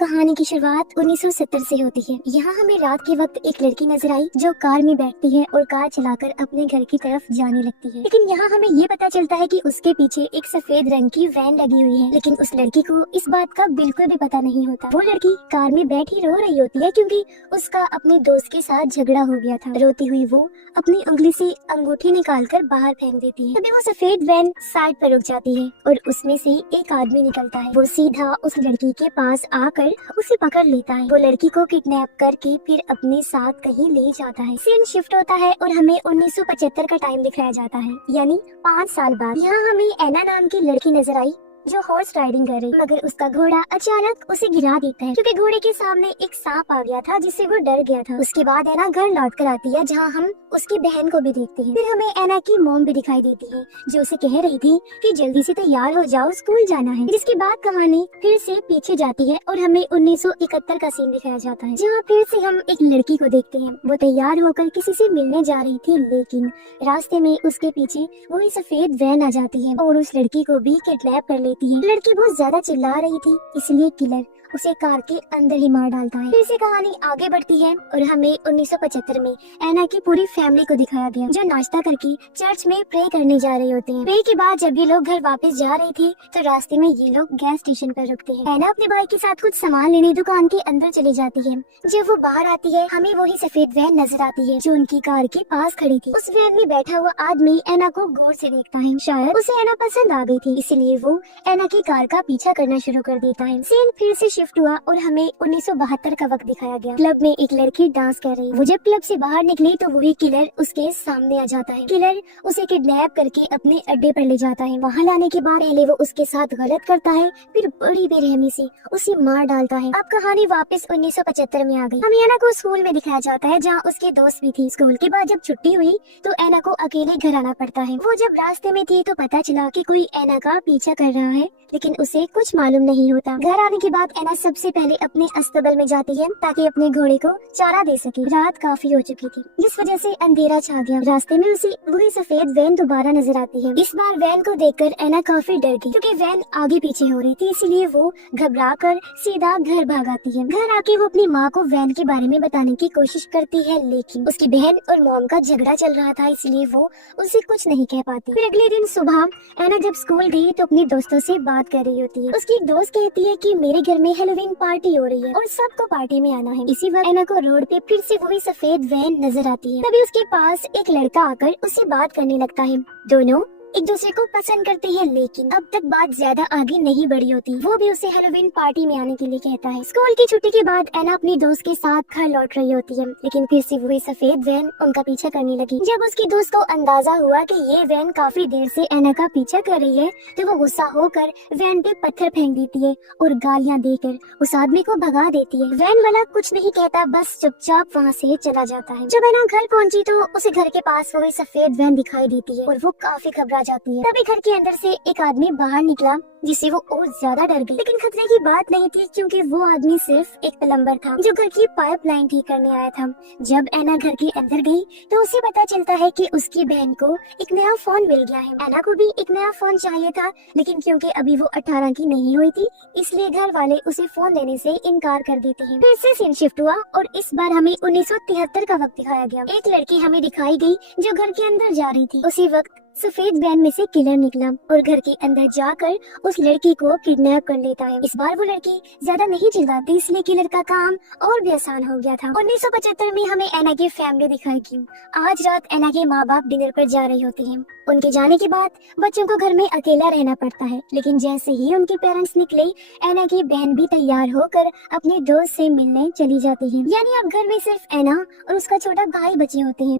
कहानी की शुरुआत 1970 से होती है। यहाँ हमें रात के वक्त एक लड़की नजर आई जो कार में बैठती है और कार चलाकर अपने घर की तरफ जाने लगती है। लेकिन यहाँ हमें ये पता चलता है कि उसके पीछे एक सफेद रंग की वैन लगी हुई है। लेकिन उस लड़की को इस बात का बिल्कुल भी पता नहीं होता। वो लड़की कार में बैठी रो रही होती है क्योंकि उसका अपने दोस्त के साथ झगड़ा हो गया था। रोती हुई वो अपनी उंगली से अंगूठी निकालकर बाहर फेंक देती है। तभी वो सफेद वैन साइड पर रुक जाती है और उसमें से एक आदमी निकलता है। वो सीधा उस लड़की के पास आकर उसे पकड़ लेता है। वो लड़की को किडनैप करके फिर अपने साथ कहीं ले जाता है। सीन शिफ्ट होता है और हमें 1975 का टाइम दिखाया जाता है, यानी 5 साल बाद। यहाँ हमें एना नाम की लड़की नजर आई जो हॉर्स राइडिंग कर रही, मगर उसका घोड़ा अचानक उसे गिरा देता है क्योंकि घोड़े के सामने एक सांप आ गया था जिससे वो डर गया था। उसके बाद एना घर लौट कर आती है जहाँ हम उसकी बहन को भी देखते हैं। फिर हमें एना की मॉम भी दिखाई देती है जो उसे कह रही थी कि जल्दी से तैयार हो जाओ, स्कूल जाना है। जिसके बाद कहानी फिर से पीछे जाती है और हमें 1971 का सीन दिखाया जाता है जहाँ फिर से हम एक लड़की को देखते हैं। वो तैयार होकर किसी से मिलने जा रही थी, लेकिन रास्ते में उसके पीछे वही सफेद वैन आ जाती है और उस लड़की को भी किडनैप कर लेती है। लड़की बहुत ज्यादा चिल्ला रही थी, इसलिए किलर उसे कार के अंदर ही मार डालता है। फिर से कहानी आगे बढ़ती है और हमें 1975 में एना की पूरी फैमिली को दिखाया गया जो नाश्ता करके चर्च में प्रे करने जा रहे होते हैं। प्रे के बाद जब ये लोग घर वापस जा रहे थे तो रास्ते में ये लोग गैस स्टेशन पर रुकते हैं। एना अपने भाई के साथ कुछ सामान लेने दुकान के अंदर चली जाती है। जब वो बाहर आती है हमें वही सफेद वैन नजर आती है जो उनकी कार के पास खड़ी थी। उस वैन में बैठा हुआ आदमी एना को गौर से देखता है। शायद उसे एना पसंद आ गई थी, इसलिए वो एना की कार का पीछा करना शुरू कर देता है। सीन फिर से शिफ्ट हुआ और हमें 1972 का वक्त दिखाया गया। क्लब में एक लड़की डांस कर रही है। वो जब क्लब से बाहर निकली तो वही किलर उसके सामने आ जाता है। किलर उसे किडनैप करके अपने अड्डे पर ले जाता है। वहाँ लाने के बाद पहले वो उसके साथ गलत करता है, फिर बड़ी बेरहमी से उसे मार डालता है। अब कहानी वापस 1975 में आ गई। हमें एना को स्कूल में दिखाया जाता है जहाँ उसके दोस्त भी थी। स्कूल के बाद जब छुट्टी हुई तो एना को अकेले घर आना पड़ता है। वो जब रास्ते में थी तो पता चला कि कोई एना का पीछा कर रहा है, लेकिन उसे कुछ मालूम नहीं होता। घर आने के बाद एना सबसे पहले अपने अस्तबल में जाती है ताकि अपने घोड़े को चारा दे सके। रात काफी हो चुकी थी जिस वजह से अंधेरा छा गया। रास्ते में उसे वही सफेद वैन दोबारा नजर आती है। इस बार वैन को देखकर एना काफी डर गई क्योंकि वैन आगे पीछे हो रही थी, इसलिए वो घबराकर सीधा घर भाग आती है। घर आके वो अपनी माँ को वैन के बारे में बताने की कोशिश करती है, लेकिन उसकी बहन और मॉम का झगड़ा चल रहा था, इसलिए वो उसे कुछ नहीं कह पाती। फिर अगले दिन सुबह एना जब स्कूल गई तो अपनी दोस्तों से बात कर रही होती है। उसकी एक दोस्त कहती है कि मेरे घर में हैलोवीन पार्टी हो रही है और सबको पार्टी में आना है। इसी वक्त एना को रोड पे फिर से वही सफेद वैन नजर आती है। तभी उसके पास एक लड़का आकर उससे बात करने लगता है। दोनों एक दूसरे को पसंद करते हैं, लेकिन अब तक बात ज्यादा आगे नहीं बढ़ी होती। वो भी उसे हैलोवीन पार्टी में आने के लिए कहता है। स्कूल की छुट्टी के बाद एना अपनी दोस्त के साथ घर लौट रही होती है, लेकिन फिर से वही सफेद वैन उनका पीछा करने लगी। जब उसकी दोस्त को अंदाजा हुआ कि ये वैन काफी देर से एना का पीछा कर रही है तो वो गुस्सा होकर वैन पे पत्थर फेंक देती है और गालियाँ देकर उस आदमी को भगा देती है। वैन वाला कुछ नहीं कहता, बस चुपचाप वहाँ से चला जाता है। जब एना घर पहुँची तो उसे घर के पास वही सफेद वैन दिखाई देती है और वो काफी घबरा जाती है। तभी घर के अंदर से एक आदमी बाहर निकला जिससे वो और ज्यादा डर गई। लेकिन खतरे की बात नहीं थी क्योंकि वो आदमी सिर्फ एक प्लम्बर था जो घर की पाइपलाइन ठीक करने आया था। जब एना घर के अंदर गई तो उसे पता चलता है कि उसकी बहन को एक नया फोन मिल गया है। एना को भी एक नया फोन चाहिए था, लेकिन क्योंकि अभी वो 18 की नहीं हुई थी इसलिए घर वाले उसे फोन देने से इनकार कर देते हैं। फिर से सीन शिफ्ट हुआ और इस बार हमें 1973 का वक्त दिखाया गया। एक लड़की हमें दिखाई गई जो घर के अंदर जा रही थी। उसी वक्त सफेद वैन में से किलर निकला और घर के अंदर जाकर उस लड़की को किडनैप कर लेता है। इस बार वो लड़की ज्यादा नहीं चिल्लाती, इसलिए किलर का काम और भी आसान हो गया था। 1975 में हमें एना की फैमिली दिखाई गई। आज रात एना के माँ बाप डिनर पर जा रहे होते हैं। उनके जाने के बाद बच्चों को घर में अकेला रहना पड़ता है, लेकिन जैसे ही उनके पेरेंट्स निकले एना की बहन भी तैयार होकर अपने दोस्त से मिलने चली जाती है। यानी अब घर में सिर्फ एना और उसका छोटा भाई बचे होते हैं।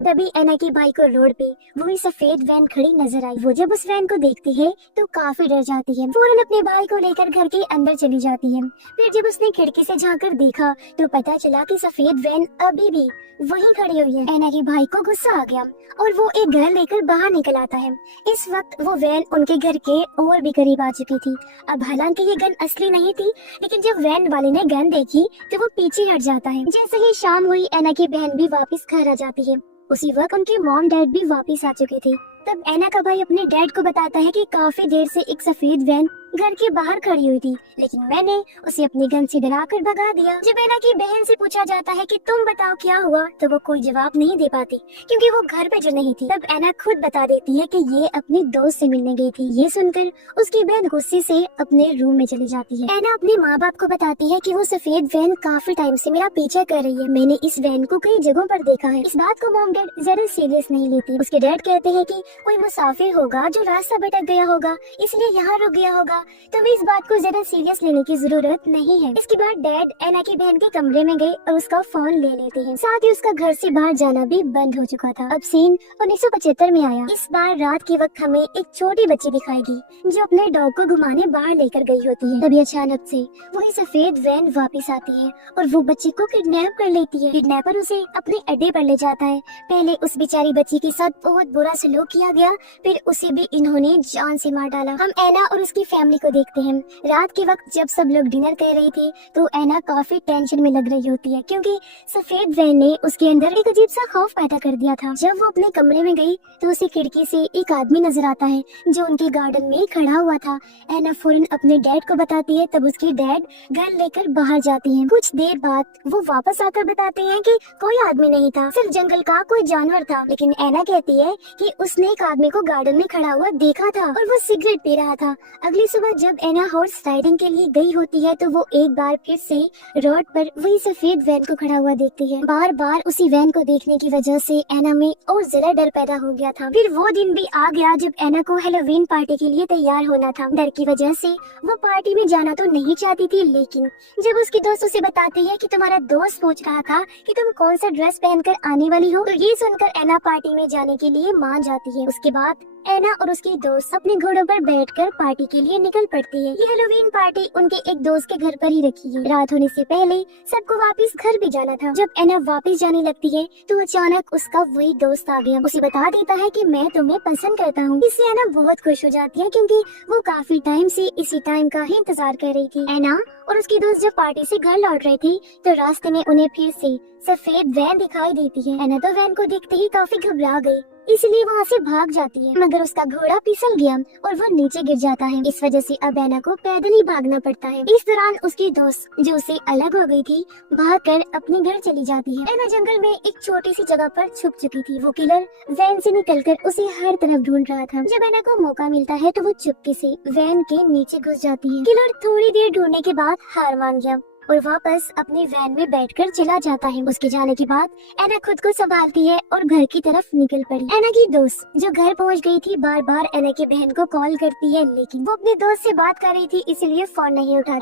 तभी एना की बाइक को रोड पे वही सफेद वैन खड़ी नजर आई। वो जब उस वैन को देखती है तो काफी डर जाती है। फौरन अपने भाई को लेकर घर के अंदर चली जाती है। फिर जब उसने खिड़की से झांककर देखा तो पता चला कि सफेद वैन अभी भी वहीं खड़ी हुई है। एना के भाई को गुस्सा आ गया और वो एक घर लेकर बाहर निकल आता है। इस वक्त वो वैन उनके घर के और भी करीब आ चुकी थी। अब हालांकि ये गन असली नहीं थी, लेकिन जब वैन वाले ने गन देखी तो वो पीछे हट जाता है। जैसे ही शाम हुई एना की बहन भी वापस घर आ जाती है। उसी वक्त उनके मॉम डैड भी वापस आ चुके थे। तब एना का भाई अपने डैड को बताता है कि काफी देर से एक सफेद वैन घर के बाहर खड़ी हुई थी, लेकिन मैंने उसे अपनी गन से डराकर भगा दिया। जब एना की बहन से पूछा जाता है कि तुम बताओ क्या हुआ, तो वो कोई जवाब नहीं दे पाती क्योंकि वो घर पे जो नहीं थी। तब एना खुद बता देती है कि ये अपनी दोस्त से मिलने गई थी। ये सुनकर उसकी बहन गुस्से से अपने रूम में चली जाती है। एना अपने माँ बाप को बताती है कि वो सफेद वैन काफी टाइम से मेरा पीछा कर रही है, मैंने इस वैन को कई जगहों पर देखा है। इस बात को मॉम डैड ज्यादा सीरियस नहीं लेती। उसके डैड कहते हैं कि कोई मुसाफिर होगा जो रास्ता भटक गया होगा, इसलिए यहाँ रुक गया होगा, तुम्हें इस बात को ज्यादा सीरियस लेने की जरूरत नहीं है। इसके बाद डैड एना की बहन के कमरे में गए और उसका फोन ले लेते हैं। साथ ही उसका घर से बाहर जाना भी बंद हो चुका था। अब सीन 1975 में आया। इस बार रात के वक्त हमें एक छोटी बच्ची दिखाएगी जो अपने डॉग को घुमाने बाहर लेकर गई होती है। तभी अचानक से वही सफेद वैन वापस आती है और वो बच्ची को किडनैप कर लेती है। किडनैपर उसे अपने अड्डे पर ले जाता है। पहले उस बेचारी बच्ची के साथ बहुत बुरा सलूक किया गया, फिर उसे भी इन्होंने जान से मार डाला। हम एना और उसकी फैमिली को देखते हैं। रात के वक्त जब सब लोग डिनर कर रही थी तो एना काफी टेंशन में लग रही होती है क्योंकि सफेद वैन ने उसके अंदर एक अजीब सा खौफ पैदा कर दिया था। जब वो अपने कमरे में गई तो उसे खिड़की से एक आदमी नजर आता है जो उनके गार्डन में खड़ा हुआ था। एना फौरन अपने डैड को बताती है। तब उसकी डैड गन लेकर बाहर जाती हैं। कुछ देर बाद वो वापस आकर बताते हैं कि कोई आदमी नहीं था, सिर्फ जंगल का कोई जानवर था। लेकिन एना कहती है कि उसने एक आदमी को गार्डन में खड़ा हुआ देखा था और वो सिगरेट पी रहा था। अगली सुबह जब एना हॉर्स राइडिंग के लिए गई होती है तो वो एक बार फिर से रोड पर वही सफेद वैन को खड़ा हुआ देखती है। बार बार उसी वैन को देखने की वजह से एना में और ज्यादा डर पैदा हो गया था। फिर वो दिन भी आ गया जब एना को हेलोवीन पार्टी के लिए तैयार होना था। डर की वजह से वो पार्टी में जाना तो नहीं चाहती थी, लेकिन जब उसकी दोस्त उसे बताती है कि तुम्हारा दोस्त पूछ रहा था कि तुम कौन सा ड्रेस पहनकर आने वाली हो, तो ये सुनकर एना पार्टी में जाने के लिए मान जाती है। उसके बाद एना और उसकी दोस्त अपने घोड़ों पर बैठकर पार्टी के लिए निकल पड़ती है। ये हेलोवीन पार्टी उनके एक दोस्त के घर पर ही रखी है। रात होने से पहले सबको वापस घर भी जाना था। जब एना वापस जाने लगती है तो अचानक उसका वही दोस्त आ गया। उसे बता देता है कि मैं तुम्हें पसंद करता हूँ। इससे एना बहुत खुश हो जाती है क्योंकि वो काफी टाइम से इसी टाइम का ही इंतजार कर रही थी। एना और उसकी दोस्त जब पार्टी से घर लौट रही थी तो रास्ते में उन्हें फिर से सफेद वैन दिखाई देती है। एना तो वैन को देखते ही काफी घबरा गई, इसलिए वहाँ से भाग जाती है, मगर उसका घोड़ा फिसल गया और वो नीचे गिर जाता है। इस वजह से अब एना को पैदल ही भागना पड़ता है। इस दौरान उसकी दोस्त जो उससे अलग हो गई थी भागकर अपने घर चली जाती है। एना जंगल में एक छोटी सी जगह पर छुप चुकी थी। वो किलर वैन से निकलकर उसे हर तरफ ढूंढ रहा था। जब एना को मौका मिलता है तो वो चुपके से वैन के नीचे घुस जाती है। किलर थोड़ी देर ढूंढने के बाद हार मान गया और वापस अपनी वैन में बैठकर चला जाता है। उसके जाने के बाद एना खुद को संभालती है और घर की तरफ निकल पड़ी। एना की दोस्त जो घर पहुंच गई थी बार बार एना की बहन को कॉल करती है, लेकिन वो अपने दोस्त से बात कर रही थी इसलिए फोन नहीं उठा।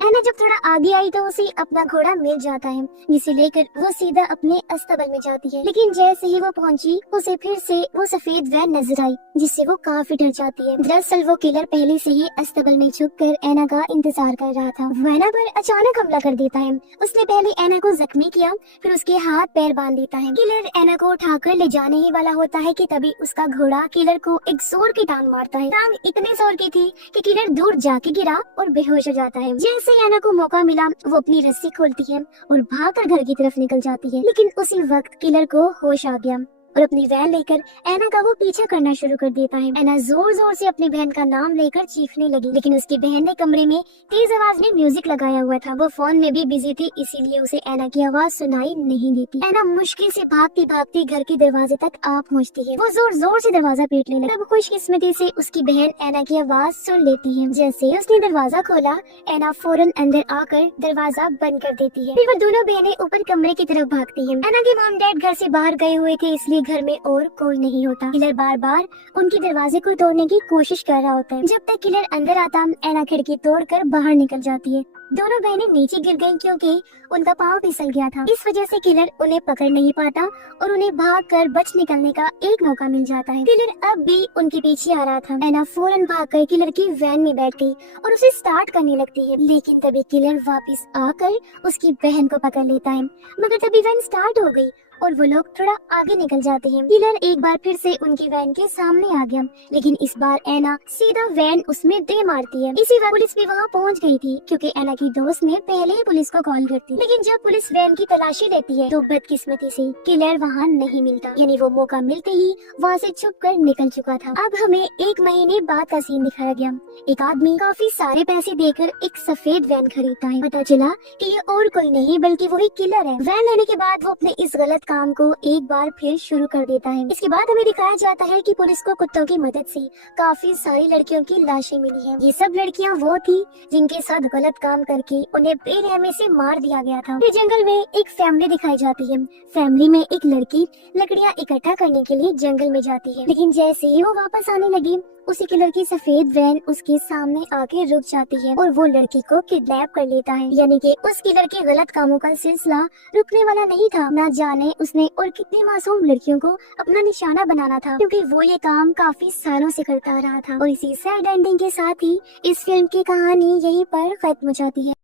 एना जब थोड़ा आगे आई तो उसे अपना घोड़ा मिल जाता है, जिसे लेकर वो सीधा अपने अस्तबल में जाती है। लेकिन जैसे ही वो पहुंची उसे फिर से वो सफेद वैन नजर आई, जिससे वो काफी डर जाती है। दरअसल वो किलर पहले से ही अस्तबल में छुपकर एना का इंतजार कर रहा था। वो एना पर अचानक हमला कर देता है। उसने पहले एना को जख्मी किया, फिर उसके हाथ पैर बांध देता है। किलर एना को उठाकर ले जाने ही वाला होता है कि तभी उसका घोड़ा किलर को एक जोर की टांग मारता है। टांग इतने जोर की थी कि किलर दूर जाके गिरा और बेहोश हो जाता है। जैसे एना को मौका मिला वो अपनी रस्सी खोलती है और भागकर घर की तरफ निकल जाती है। लेकिन उसी वक्त किलर को होश आ गया और अपनी वैन लेकर एना का वो पीछा करना शुरू कर देता है। एना जोर जोर से अपनी बहन का नाम लेकर चीखने लगी, लेकिन उसकी बहन ने कमरे में तेज आवाज में म्यूजिक लगाया हुआ था। वो फोन में भी बिजी थी, इसीलिए उसे एना की आवाज सुनाई नहीं देती। एना मुश्किल से भागती भागती घर के दरवाजे तक आ पहुँचती है। वो जोर जोर से दरवाजा पीटने लगी। तब खुशकिस्मती से उसकी बहन एना की आवाज सुन लेती है। जैसे ही उसने दरवाजा खोला एना फौरन अंदर आकर दरवाजा बंद कर देती है। फिर वो दोनों बहनें ऊपर कमरे की तरफ भागती है। एना के मॉम डैड घर से बाहर गए हुए थे, इसलिए घर में और कोई नहीं होता। किलर बार बार उनके दरवाजे को तोड़ने की कोशिश कर रहा होता है। जब तक किलर अंदर आता एना खिड़की तोड़कर बाहर निकल जाती है। दोनों बहनें नीचे गिर गईं क्योंकि उनका पाँव फिसल गया था। इस वजह से किलर उन्हें पकड़ नहीं पाता और उन्हें भागकर बच निकलने का एक मौका मिल जाता है। किलर अब भी उनके पीछे आ रहा था। एना फौरन भागकर किलर की वैन में बैठ गई और उसे स्टार्ट करने लगती है, लेकिन तभी किलर वापस आकर उसकी बहन को पकड़ लेता है। मगर तभी वैन स्टार्ट हो गई और वो लोग थोड़ा आगे निकल जाते हैं। किलर एक बार फिर से उनकी वैन के सामने आ गया, लेकिन इस बार एना सीधा वैन उसमें दे मारती है। इसी वक्त पुलिस भी वहाँ पहुँच गई थी, क्योंकि एना की दोस्त ने पहले ही पुलिस को कॉल कर दी। लेकिन जब पुलिस वैन की तलाशी लेती है तो बदकिस्मती से किलर वहाँ नहीं मिलता, यानी वो मौका मिलते ही वहाँ से छुप कर निकल चुका था। अब हमें 1 महीने बाद का सीन दिखाया गया। एक आदमी काफी सारे पैसे देकर एक सफेद वैन खरीदता है। पता चला कि ये और कोई नहीं बल्कि वही किलर है। वैन लेने के बाद वो अपने इस गलत काम को एक बार फिर शुरू कर देता है। इसके बाद हमें दिखाया जाता है कि पुलिस को कुत्तों की मदद से काफी सारी लड़कियों की लाशें मिली है। ये सब लड़कियां वो थी जिनके साथ गलत काम करके उन्हें बेरहमी से मार दिया गया था। फिर जंगल में एक फैमिली दिखाई जाती है। फैमिली में एक लड़की लकड़ियाँ इकट्ठा करने के लिए जंगल में जाती है, लेकिन जैसे ही वो वापस आने लगी उसी किलर की सफेद वैन उसके सामने आके रुक जाती है और वो लड़की को किडनैप कर लेता है। यानी कि उस किलर के गलत कामों का सिलसिला रुकने वाला नहीं था। ना जाने उसने और कितनी मासूम लड़कियों को अपना निशाना बनाना था, क्योंकि वो ये काम काफी सालों से करता रहा था। और इसी सैड एंडिंग के साथ ही इस फिल्म की कहानी यहीं पर खत्म हो जाती है।